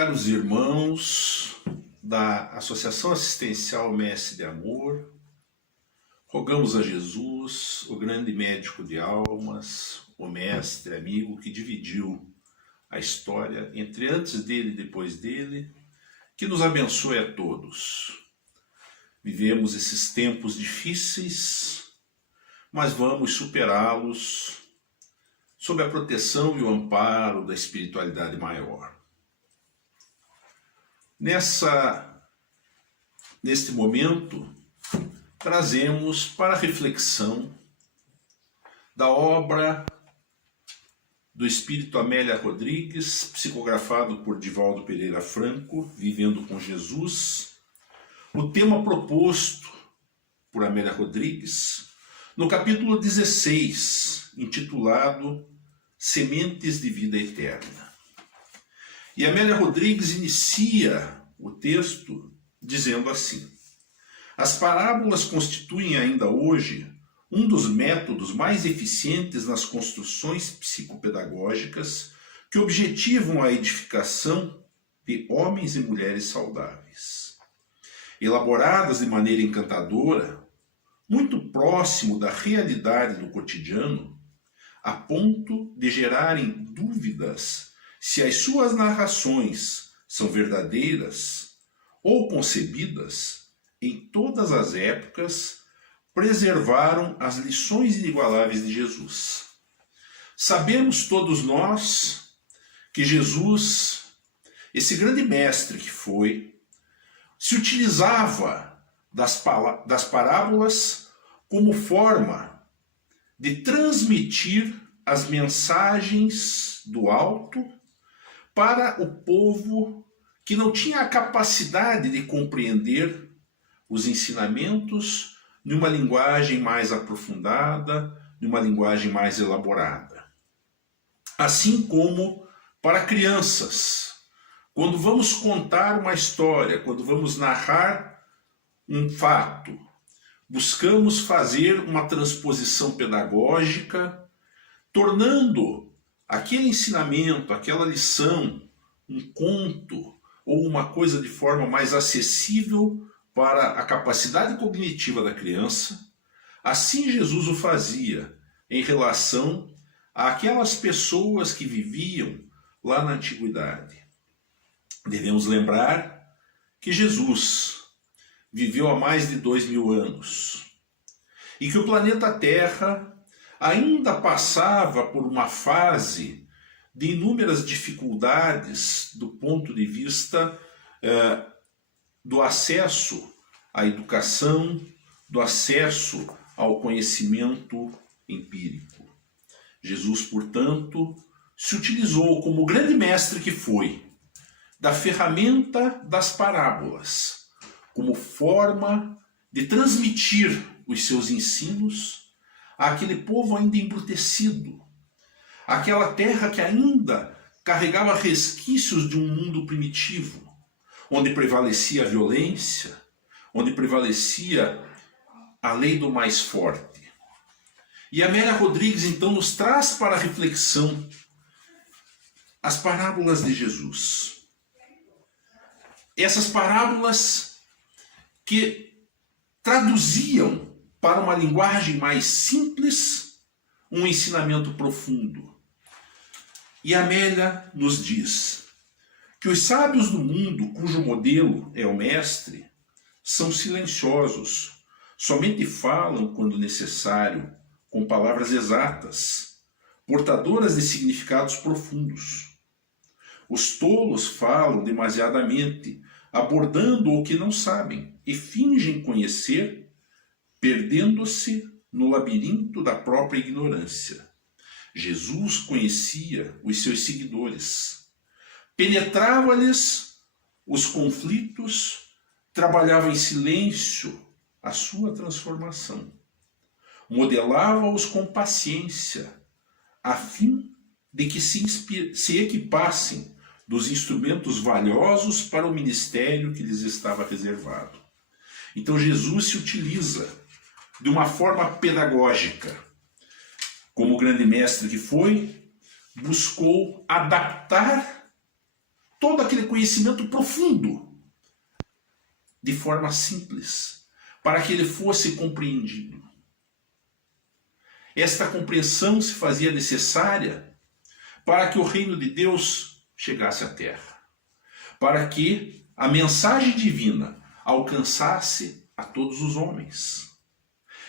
Caros irmãos da Associação Assistencial Mestre de Amor, rogamos a Jesus, o grande médico de almas, o mestre amigo que dividiu a história entre antes dele e depois dele, que nos abençoe a todos. Vivemos esses tempos difíceis, mas vamos superá-los sob a proteção e o amparo da espiritualidade maior. Neste momento, trazemos para reflexão da obra do Espírito Amélia Rodrigues, psicografado por Divaldo Pereira Franco, Vivendo com Jesus, o tema proposto por Amélia Rodrigues, no capítulo 16, intitulado Sementes de Vida Eterna. E Amélia Rodrigues inicia o texto dizendo assim: as parábolas constituem ainda hoje um dos métodos mais eficientes nas construções psicopedagógicas que objetivam a edificação de homens e mulheres saudáveis. Elaboradas de maneira encantadora, muito próximo da realidade do cotidiano, a ponto de gerarem dúvidas se as suas narrações são verdadeiras ou concebidas em todas as épocas, preservaram as lições inigualáveis de Jesus. Sabemos todos nós que Jesus, esse grande mestre que foi, se utilizava das parábolas como forma de transmitir as mensagens do alto para o povo que não tinha a capacidade de compreender os ensinamentos numa linguagem mais aprofundada, numa linguagem mais elaborada. Assim como para crianças, quando vamos contar uma história, quando vamos narrar um fato, buscamos fazer uma transposição pedagógica, tornando aquele ensinamento, aquela lição, um conto ou uma coisa de forma mais acessível para a capacidade cognitiva da criança. Assim Jesus o fazia em relação àquelas pessoas que viviam lá na antiguidade. Devemos lembrar que Jesus viveu há mais de 2000 anos e que o planeta Terra ainda passava por uma fase de inúmeras dificuldades do ponto de vista do acesso à educação, do acesso ao conhecimento empírico. Jesus, portanto, se utilizou como grande mestre que foi da ferramenta das parábolas, como forma de transmitir os seus ensinos àquele povo ainda embrutecido, aquela terra que ainda carregava resquícios de um mundo primitivo, onde prevalecia a violência, onde prevalecia a lei do mais forte. E Amélia Rodrigues então nos traz para a reflexão as parábolas de Jesus. Essas parábolas que traduziam para uma linguagem mais simples um ensinamento profundo. E Amélia nos diz que os sábios do mundo, cujo modelo é o mestre, são silenciosos, somente falam quando necessário, com palavras exatas, portadoras de significados profundos. Os tolos falam demasiadamente, abordando o que não sabem, e fingem conhecer, perdendo-se no labirinto da própria ignorância. Jesus conhecia os seus seguidores, penetrava-lhes os conflitos, trabalhava em silêncio a sua transformação, modelava-os com paciência, a fim de que se equipassem dos instrumentos valiosos para o ministério que lhes estava reservado. Então Jesus se utiliza de uma forma pedagógica. Como grande mestre que foi, buscou adaptar todo aquele conhecimento profundo de forma simples, para que ele fosse compreendido. Esta compreensão se fazia necessária para que o reino de Deus chegasse à terra, para que a mensagem divina alcançasse a todos os homens.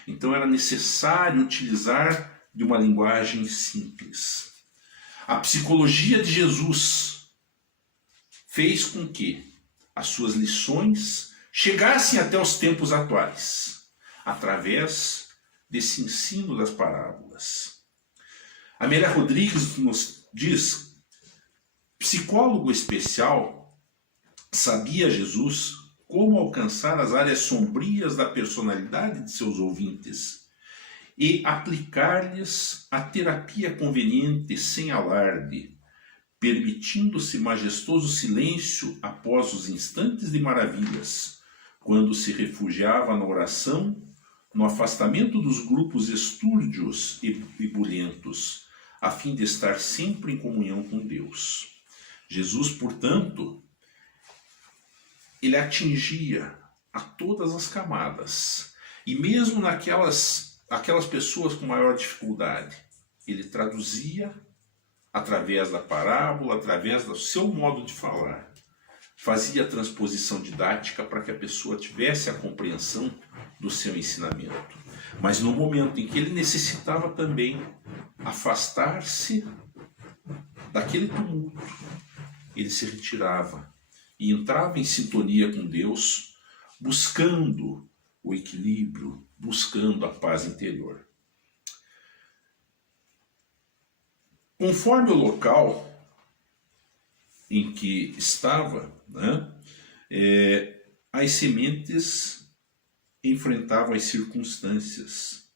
Então era necessário utilizar de uma linguagem simples. A psicologia de Jesus fez com que as suas lições chegassem até os tempos atuais, através desse ensino das parábolas. Amélia Rodrigues nos diz: psicólogo especial, sabia Jesus como alcançar as áreas sombrias da personalidade de seus ouvintes e aplicar-lhes a terapia conveniente sem alarde, permitindo-se majestoso silêncio após os instantes de maravilhas, quando se refugiava na oração, no afastamento dos grupos estúrdios e bulhentos, a fim de estar sempre em comunhão com Deus. Jesus, portanto, ele atingia a todas as camadas, e mesmo aquelas pessoas com maior dificuldade, ele traduzia através da parábola, através do seu modo de falar, fazia a transposição didática para que a pessoa tivesse a compreensão do seu ensinamento. Mas no momento em que ele necessitava também afastar-se daquele tumulto, ele se retirava e entrava em sintonia com Deus, buscando o equilíbrio, buscando a paz interior. Conforme o local em que estava, as sementes enfrentavam as circunstâncias.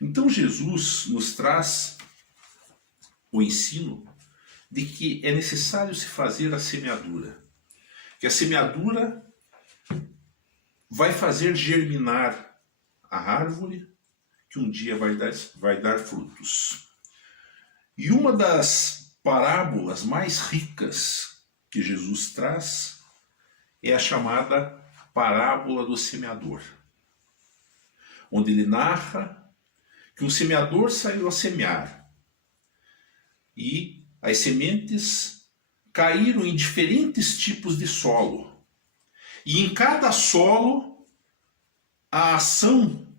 Então Jesus nos traz o ensino de que é necessário se fazer a semeadura, que a semeadura vai fazer germinar a árvore que um dia vai dar frutos. E uma das parábolas mais ricas que Jesus traz é a chamada parábola do semeador, onde ele narra que um semeador saiu a semear e as sementes caíram em diferentes tipos de solo. E em cada solo, a ação,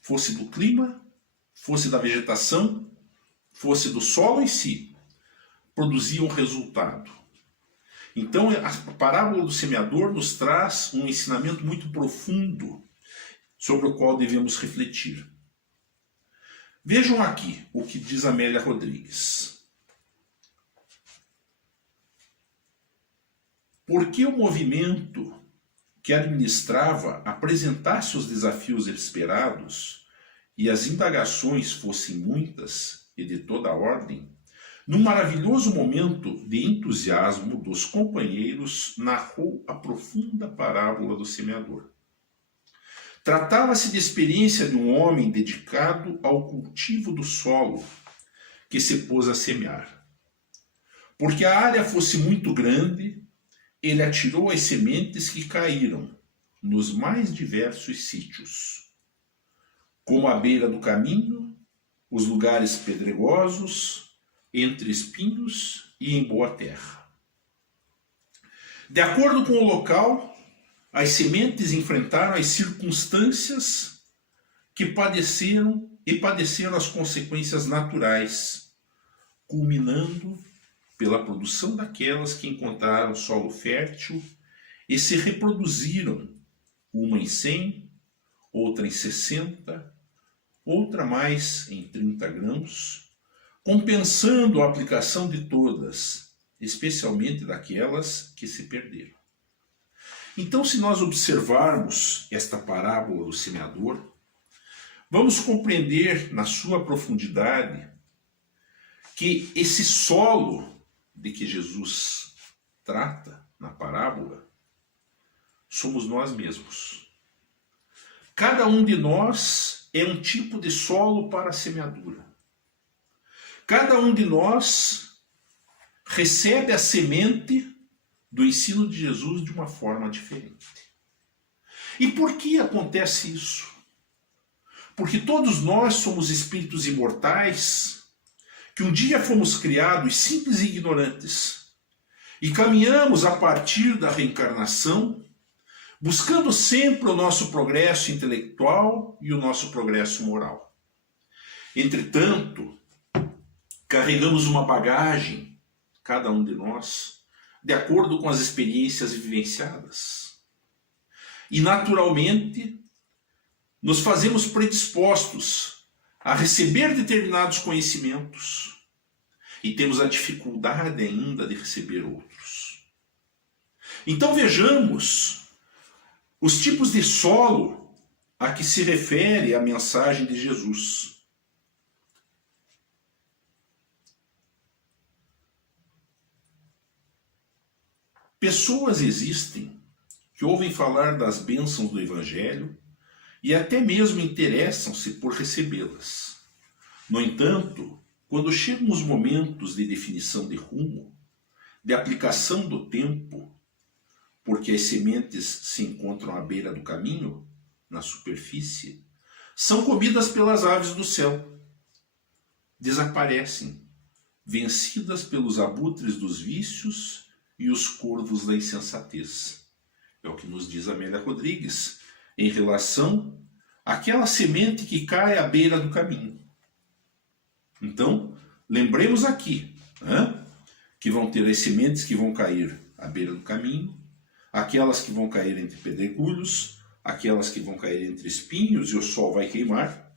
fosse do clima, fosse da vegetação, fosse do solo em si, produzia um resultado. Então, a parábola do semeador nos traz um ensinamento muito profundo sobre o qual devemos refletir. Vejam aqui o que diz Amélia Rodrigues. Porque o movimento que administrava apresentasse os desafios esperados e as indagações fossem muitas e de toda a ordem, num maravilhoso momento de entusiasmo dos companheiros, narrou a profunda parábola do semeador. Tratava-se de experiência de um homem dedicado ao cultivo do solo, que se pôs a semear. Porque a área fosse muito grande, ele atirou as sementes que caíram nos mais diversos sítios, como à beira do caminho, os lugares pedregosos, entre espinhos e em boa terra. De acordo com o local, as sementes enfrentaram as circunstâncias que padeceram as consequências naturais, culminando pela produção daquelas que encontraram solo fértil e se reproduziram, uma em 100, outra em 60, outra mais em 30 grãos, compensando a aplicação de todas, especialmente daquelas que se perderam. Então, se nós observarmos esta parábola do semeador, vamos compreender na sua profundidade que esse solo de que Jesus trata na parábola somos nós mesmos. Cada um de nós é um tipo de solo para a semeadura. Cada um de nós recebe a semente do ensino de Jesus de uma forma diferente. E por que acontece isso? Porque todos nós somos espíritos imortais, que um dia fomos criados simples e ignorantes, e caminhamos a partir da reencarnação, buscando sempre o nosso progresso intelectual e o nosso progresso moral. Entretanto, carregamos uma bagagem, cada um de nós, de acordo com as experiências vivenciadas. E, naturalmente, nos fazemos predispostos a receber determinados conhecimentos e temos a dificuldade ainda de receber outros. Então vejamos os tipos de solo a que se refere a mensagem de Jesus. Pessoas existem que ouvem falar das bênçãos do Evangelho e até mesmo interessam-se por recebê-las. No entanto, quando chegam os momentos de definição de rumo, de aplicação do tempo, porque as sementes se encontram à beira do caminho, na superfície, são comidas pelas aves do céu. Desaparecem, vencidas pelos abutres dos vícios e os corvos da insensatez. É o que nos diz Amélia Rodrigues em relação àquela semente que cai à beira do caminho. Então, lembremos aqui, que vão ter as sementes que vão cair à beira do caminho, aquelas que vão cair entre pedregulhos, aquelas que vão cair entre espinhos e o sol vai queimar,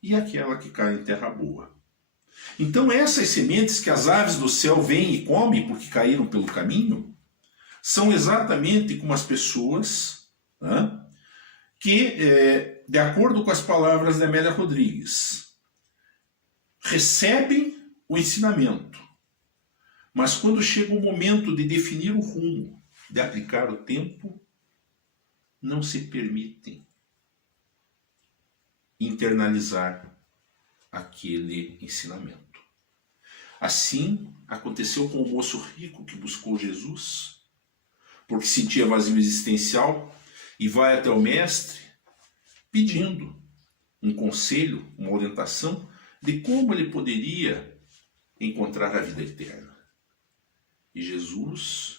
e aquela que cai em terra boa. Então essas sementes que as aves do céu vêm e comem porque caíram pelo caminho, são exatamente como as pessoas que, de acordo com as palavras de Amélia Rodrigues, recebem o ensinamento, mas quando chega o momento de definir o rumo, de aplicar o tempo, não se permitem internalizar aquele ensinamento. Assim aconteceu com o moço rico que buscou Jesus, porque sentia vazio existencial, e vai até o mestre pedindo um conselho, uma orientação de como ele poderia encontrar a vida eterna. E Jesus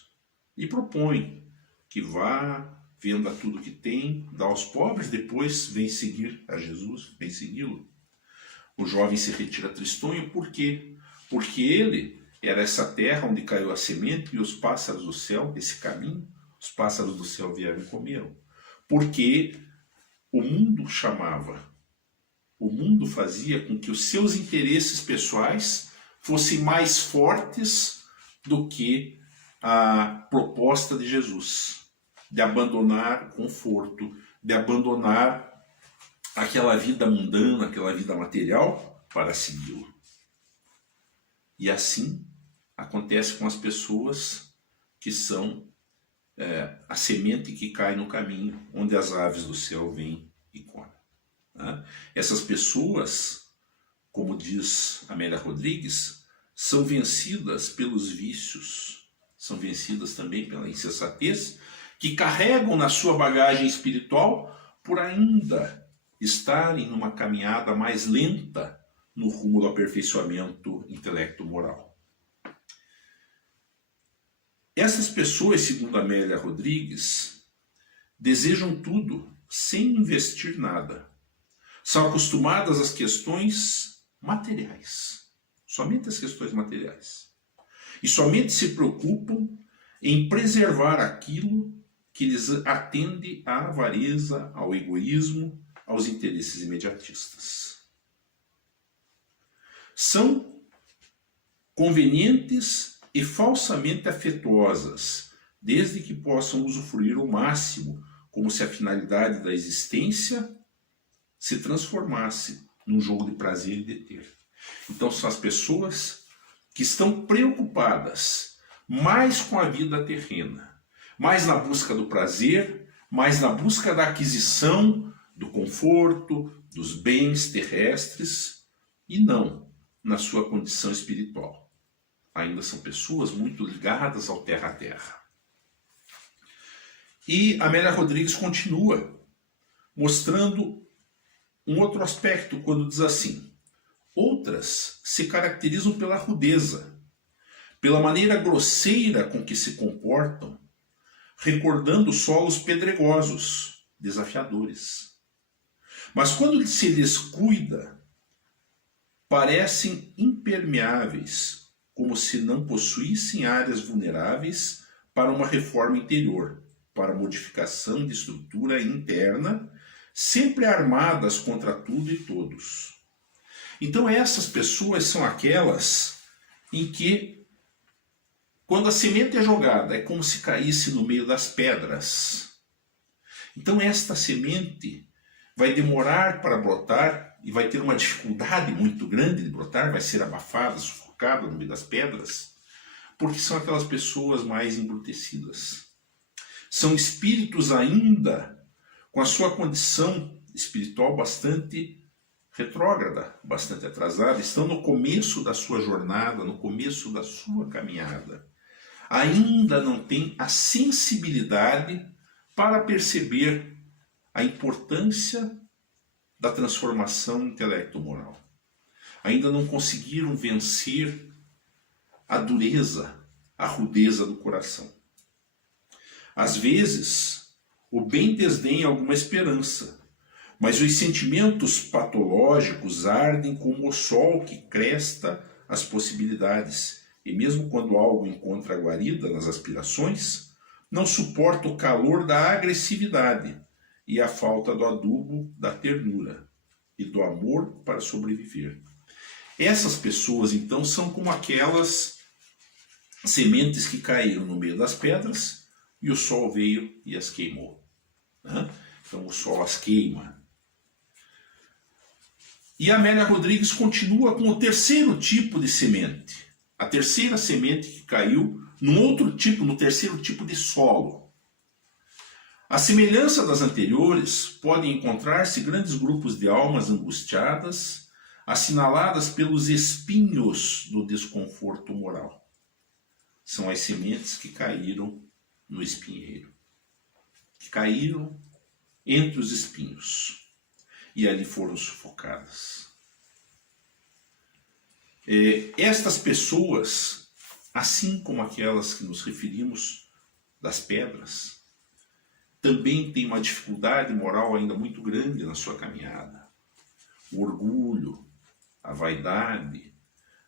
lhe propõe que vá, venda tudo que tem, dá aos pobres, depois vem seguir a Jesus, vem segui-lo. O jovem se retira tristonho, por quê? Porque ele era essa terra onde caiu a semente e os pássaros do céu, esse caminho, os pássaros do céu vieram e comeram. Porque o mundo chamava, o mundo fazia com que os seus interesses pessoais fossem mais fortes do que a proposta de Jesus, de abandonar o conforto, de abandonar aquela vida mundana, aquela vida material, para segui-lo. E assim acontece com as pessoas que são a semente que cai no caminho, onde as aves do céu vêm e comem. Essas pessoas, como diz Amélia Rodrigues, são vencidas pelos vícios, são vencidas também pela insensatez, que carregam na sua bagagem espiritual por ainda estarem numa caminhada mais lenta no rumo do aperfeiçoamento intelecto-moral. Essas pessoas, segundo Amélia Rodrigues, desejam tudo sem investir nada. São acostumadas às questões materiais, somente as questões materiais. E somente se preocupam em preservar aquilo que lhes atende à avareza, ao egoísmo, aos interesses imediatistas. São convenientes e falsamente afetuosas, desde que possam usufruir o máximo, como se a finalidade da existência se transformasse num jogo de prazer e de ter. Então são as pessoas que estão preocupadas mais com a vida terrena, mais na busca do prazer, mais na busca da aquisição do conforto, dos bens terrestres, e não na sua condição espiritual. Ainda são pessoas muito ligadas ao terra a terra. E Amélia Rodrigues continua mostrando um outro aspecto quando diz assim: outras se caracterizam pela rudeza, pela maneira grosseira com que se comportam, recordando solos pedregosos, desafiadores. Mas quando se lhes cuida, parecem impermeáveis, como se não possuíssem áreas vulneráveis para uma reforma interior, para modificação de estrutura interna, sempre armadas contra tudo e todos. Então essas pessoas são aquelas em que, quando a semente é jogada, é como se caísse no meio das pedras. Então esta semente vai demorar para brotar e vai ter uma dificuldade muito grande de brotar, vai ser abafada, sufocada no meio das pedras, porque são aquelas pessoas mais embrutecidas. São espíritos ainda com a sua condição espiritual bastante retrógrada, bastante atrasada, estão no começo da sua jornada, no começo da sua caminhada. Ainda não têm a sensibilidade para perceber a importância da transformação intelecto-moral. Ainda não conseguiram vencer a dureza, a rudeza do coração. Às vezes, o bem desdenha alguma esperança, mas os sentimentos patológicos ardem como o sol que cresta as possibilidades, e mesmo quando algo encontra guarida nas aspirações, não suporta o calor da agressividade e a falta do adubo da ternura e do amor para sobreviver. Essas pessoas, então, são como aquelas sementes que caíram no meio das pedras e o sol veio e as queimou. Então o sol as queima. E a Amélia Rodrigues continua com o terceiro tipo de semente. A terceira semente que caiu num outro tipo, no terceiro tipo de solo. À semelhança das anteriores, podem encontrar-se grandes grupos de almas angustiadas, assinaladas pelos espinhos do desconforto moral. São as sementes que caíram no espinheiro, que caíram entre os espinhos e ali foram sufocadas. Estas pessoas, assim como aquelas que nos referimos das pedras, também têm uma dificuldade moral ainda muito grande na sua caminhada. O orgulho, a vaidade,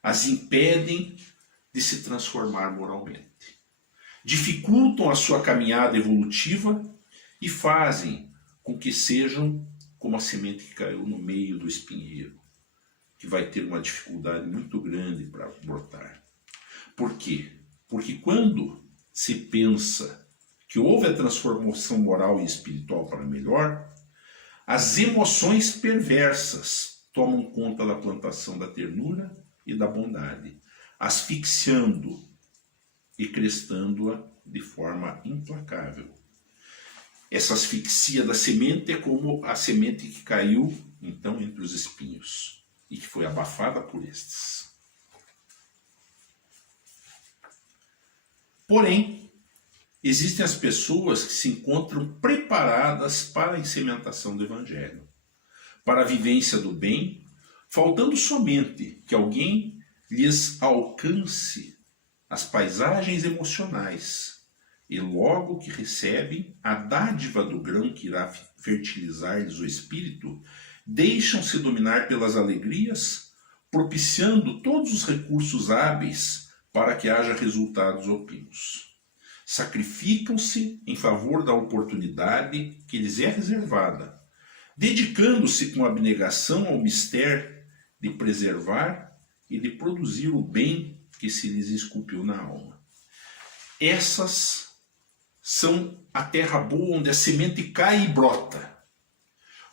as impedem de se transformar moralmente. Dificultam a sua caminhada evolutiva e fazem com que sejam como a semente que caiu no meio do espinheiro, que vai ter uma dificuldade muito grande para brotar. Por quê? Porque quando se pensa que houve a transformação moral e espiritual para melhor, as emoções perversas tomam conta da plantação da ternura e da bondade, asfixiando e crestando-a de forma implacável. Essa asfixia da semente é como a semente que caiu, então, entre os espinhos e que foi abafada por estes. Porém, existem as pessoas que se encontram preparadas para a incementação do Evangelho, para a vivência do bem, faltando somente que alguém lhes alcance as paisagens emocionais, e logo que recebem a dádiva do grão que irá fertilizar-lhes o espírito, deixam-se dominar pelas alegrias, propiciando todos os recursos hábeis para que haja resultados ópimos. Sacrificam-se em favor da oportunidade que lhes é reservada, dedicando-se com abnegação ao mistério de preservar e de produzir o bem que se lhes esculpiu na alma. Essas são a terra boa onde a semente cai e brota,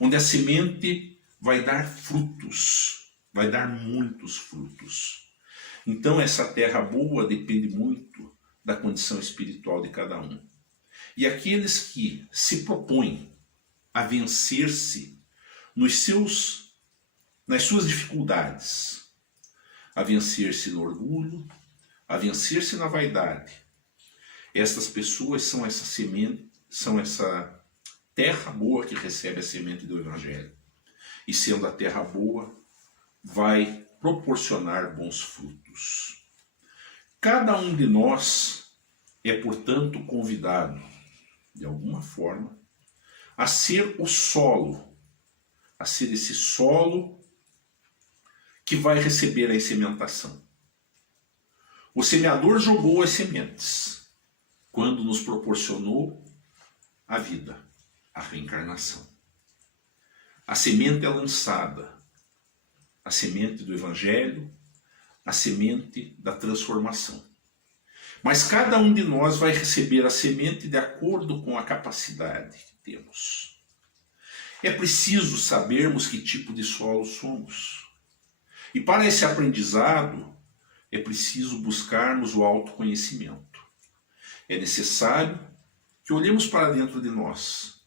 onde a semente vai dar frutos, vai dar muitos frutos. Então essa terra boa depende muito da condição espiritual de cada um. E aqueles que se propõem a vencer-se nas suas dificuldades, a vencer-se no orgulho, a vencer-se na vaidade, estas pessoas são essas sementes são essa terra boa que recebe a semente do Evangelho. E sendo a terra boa, vai proporcionar bons frutos. Cada um de nós é, portanto, convidado, de alguma forma, a ser o solo, a ser esse solo que vai receber a sementação. O semeador jogou as sementes quando nos proporcionou a vida, a reencarnação. A semente é lançada, a semente do Evangelho, a semente da transformação. Mas cada um de nós vai receber a semente de acordo com a capacidade que temos. É preciso sabermos que tipo de solo somos. E para esse aprendizado, é preciso buscarmos o autoconhecimento. É necessário que olhemos para dentro de nós,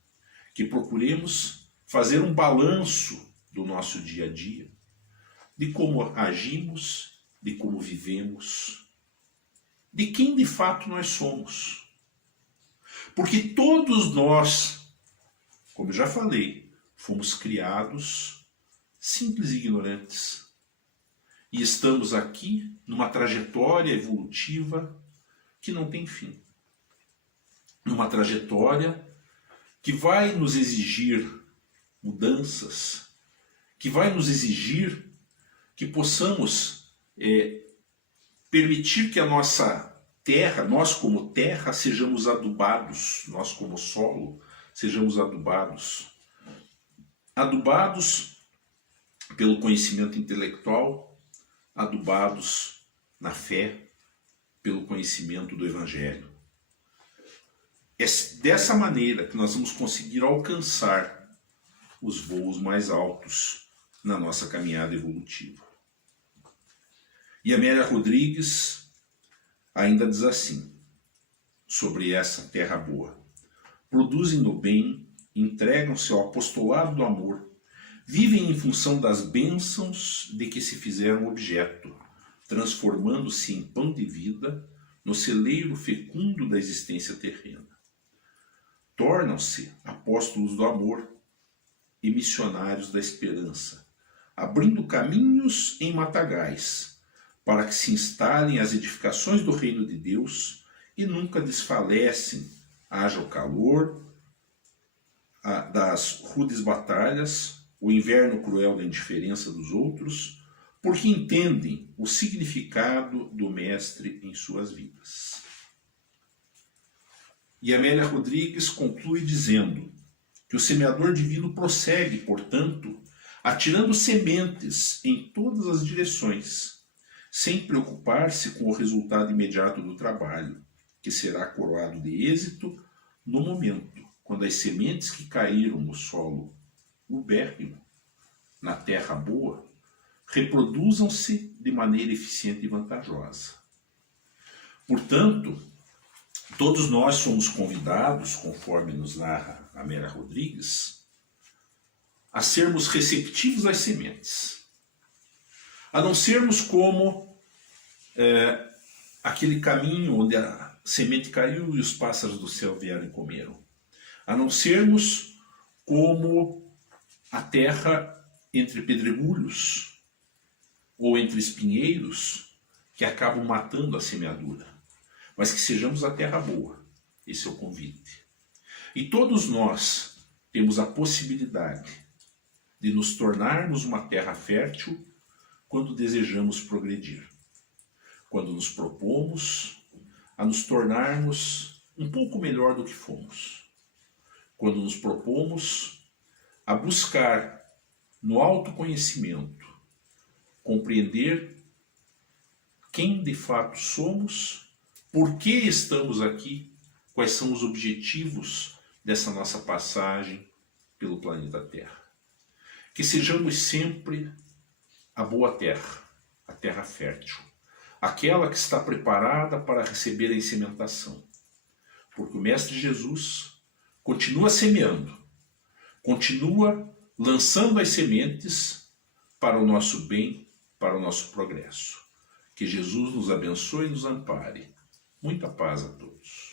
que procuremos fazer um balanço do nosso dia a dia, de como agimos, de como vivemos, de quem de fato nós somos. Porque todos nós, como eu já falei, fomos criados simples e ignorantes. E estamos aqui numa trajetória evolutiva que não tem fim. Numa trajetória que vai nos exigir mudanças, que vai nos exigir que possamos permitir que a nossa terra, nós como terra, sejamos adubados, nós como solo, sejamos adubados. Adubados pelo conhecimento intelectual, adubados na fé, pelo conhecimento do Evangelho. É dessa maneira que nós vamos conseguir alcançar os voos mais altos na nossa caminhada evolutiva. E Amélia Rodrigues ainda diz assim, sobre essa terra boa: produzem no bem, entregam-se ao apostolado do amor, vivem em função das bênçãos de que se fizeram objeto, transformando-se em pão de vida no celeiro fecundo da existência terrena. Tornam-se apóstolos do amor e missionários da esperança, abrindo caminhos em matagais, para que se instalem as edificações do reino de Deus e nunca desfalecem, haja o calor das rudes batalhas, o inverno cruel da indiferença dos outros, porque entendem o significado do Mestre em suas vidas. E Amélia Rodrigues conclui dizendo que o semeador divino prossegue, portanto, atirando sementes em todas as direções, sem preocupar-se com o resultado imediato do trabalho, que será coroado de êxito no momento, quando as sementes que caíram no solo ubérrimo, na terra boa, reproduzam-se de maneira eficiente e vantajosa. Portanto, todos nós somos convidados, conforme nos narra Amélia Rodrigues, a sermos receptivos às sementes, a não sermos como aquele caminho onde a semente caiu e os pássaros do céu vieram e comeram, a não sermos como a terra entre pedregulhos ou entre espinheiros que acabam matando a semeadura, mas que sejamos a terra boa. Esse é o convite. E todos nós temos a possibilidade de nos tornarmos uma terra fértil quando desejamos progredir, quando nos propomos a nos tornarmos um pouco melhor do que fomos, quando nos propomos a buscar no autoconhecimento compreender quem de fato somos, por que estamos aqui, quais são os objetivos dessa nossa passagem pelo planeta Terra. Que sejamos sempre a boa terra, a terra fértil, aquela que está preparada para receber a insementação. Porque o Mestre Jesus continua semeando, continua lançando as sementes para o nosso bem, para o nosso progresso. Que Jesus nos abençoe e nos ampare. Muita paz a todos.